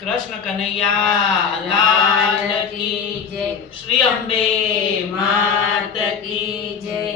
कृष्ण कन्हैया लाल की जय। श्री अंबे मात की जय।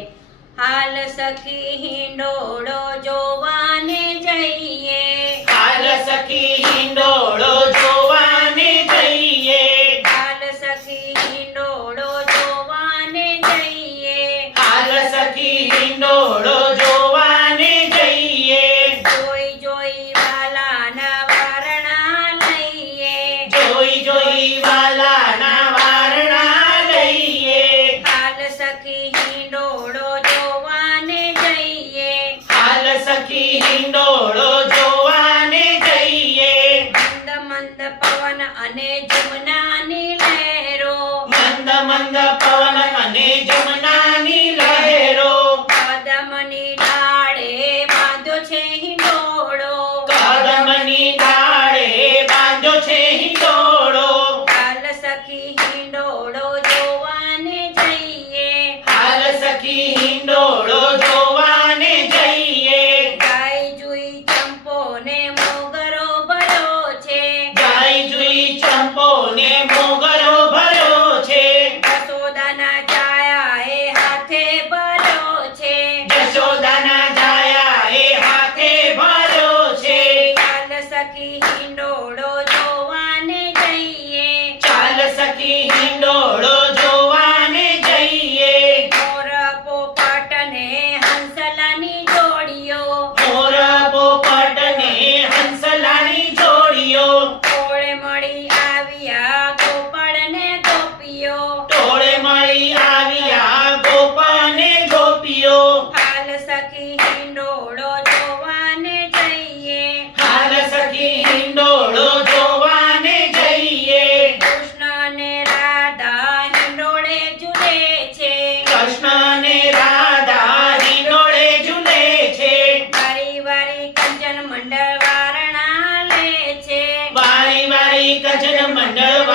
हाल सखी हिंडोळो जोवाने जइए, हाल सखी हिंडोळो जोवाने जइए, हाल सखी हिंडोळो जोवाने जइए, हाल सखी हिंडोळो जोवाने जइए, जोई जोई वालाना वारणा लइए, जोई जोई वालाना वारणा लइए, हाल सखी हिंडोळो जोवाने जइए, हाल सखी हिंडोळो जोवाने जइए, મંદ મંદ પવન અને જમનાની લહેરો, મંદ મંદ પવન અને જમનાની લહેરો, કદમની ડાળે બાંધ્યો છે હિંડોળો, કદમની ડાળે બાંધ્યો છે હિંડોળો, હાલ સખી હિંડોળો જોવાને જઈએ, હાલ સખી હિંડોળો જોવાને જઈએ, ગાય જુઈ ચંપો ને મોગરો ભર્યો છે, ગાય જુઈ ચંપો ને મોગરો ભર્યો છે, યશોદાના જાયા એ હાથે ભર્યો છે, યશોદાના જાયા એ હાથે ભર્યો છે, હાલ સખી હિંડોળો જોવાને જઈએ, ચાલ સખી હિંડોળો જોવાને જઈએ, મોર પોપટ ને હંસલાની જોડીઓ, મોર પોપટ ને હંસલાની જોડીઓ, ટોળે મળી આવ્યા ગોપાળ ને ગોપીઓ, ટોળે મળી આવ્યા ગોપ ને ગોપીઓ, હાલ સખી હિંડોળો જોવાને જઈએ, હાલ સખી હિંડોળો જોવાને જઈએ, કૃષ્ણ ને રાધા હિંડોળે ઝૂલે છે, કૃષ્ણ ને રાધા હિંડોળે ઝૂલે છે, વારી વારી કંચન મંડળ વારણા લે છે, વારી વારી કજન મંડળ